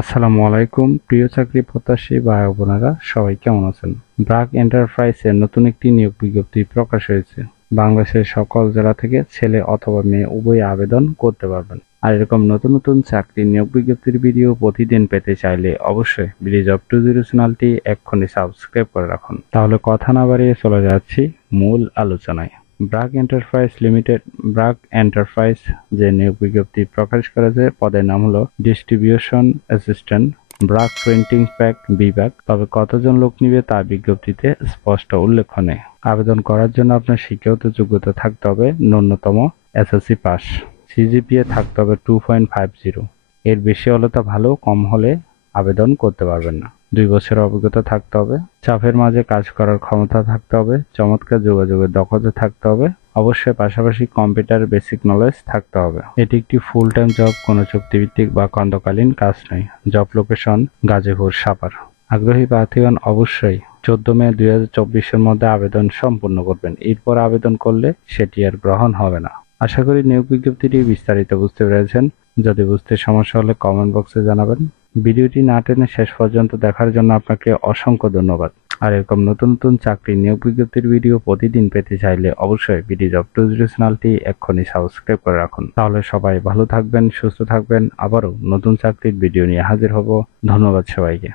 আসসালামু আলাইকুম প্রিয় চাকরি প্রত্যাশী ভাই ও বোনেরা, সবাই কেমন আছেন? ব্র্যাক এন্টারপ্রাইজের নতুন একটি নিয়োগ বিজ্ঞপ্তি প্রকাশ হয়েছে। বাংলাদেশের সকল জেলা থেকে ছেলে অথবা মেয়ে উভয়ই আবেদন করতে পারবেন। আর এরকম নতুন নতুন চাকরির নিয়োগ বিজ্ঞপ্তির ভিডিও প্রতিদিন পেতে চাইলে অবশ্যই বিডি জব 2.0 চ্যানেলটি এক্ষুনি সাবস্ক্রাইব করে রাখুন। তাহলে কথা না বাড়িয়ে চলে যাচ্ছি মূল আলোচনায়। ব্র্যাক এন্টারপ্রাইজ যে নিয়োগ বিজ্ঞপ্তি প্রকাশ করেছে পদের নাম হলো distribution assistant, BRAC printing pack বিভাগ। তবে কতজন লোক নিবে তা বিজ্ঞপ্তিতে স্পষ্ট উল্লেখ নেই। আবেদন করার জন্য আপনার শিক্ষাগত যোগ্যতা থাকতে হবে ন্যূনতম এসএসসি পাস, সিজিপিএ থাকতে হবে 2.50। এর বেশি হলে তো ভালো, কম হলে আবেদন করতে পারবেন না। 2 বছরের অভিজ্ঞতা থাকতে হবে, চাপের মাঝে কাজ করার ক্ষমতা থাকতে হবে, চমৎকার যোগাযোগের দক্ষতা থাকতে হবে, অবশ্যই পাশাপাশি কম্পিউটার বেসিক নলেজ থাকতে হবে। এটি একটি ফুল টাইম জব, কোনো চুক্তিভিত্তিক বা খণ্ডকালীন কাজ নয়। Job location Gazipur Savar. আগ্রহী প্রার্থীগণ অবশ্যই 14 মে 2024-এর মধ্যে আবেদন সম্পূর্ণ করবেন। এরপর আবেদন করলে সেটি আর গ্রহণ হবে না। আশা করি নিয়োগ বিজ্ঞপ্তিটি বিস্তারিত বুঝতে পেরেছেন। যদি বুঝতে সমস্যা হলে কমেন্ট বক্সে জানাবেন। ভিডিওটি না টেনে শেষ পর্যন্ত দেখার জন্য আপনাকে অসংখ্য ধন্যবাদ। আর এরকম নতুন নতুন চাকরির নিয়োগ বিজ্ঞপ্তির ভিডিও প্রতিদিন পেতে চাইলে অবশ্যই বিডি জব 2.0 চ্যানেলটি এক্ষুনি সাবস্ক্রাইব করে রাখুন। তাহলে সবাই ভালো থাকবেন, সুস্থ থাকবেন। আবারও নতুন চাকরির ভিডিও নিয়ে হাজির হব। ধন্যবাদ সবাইকে।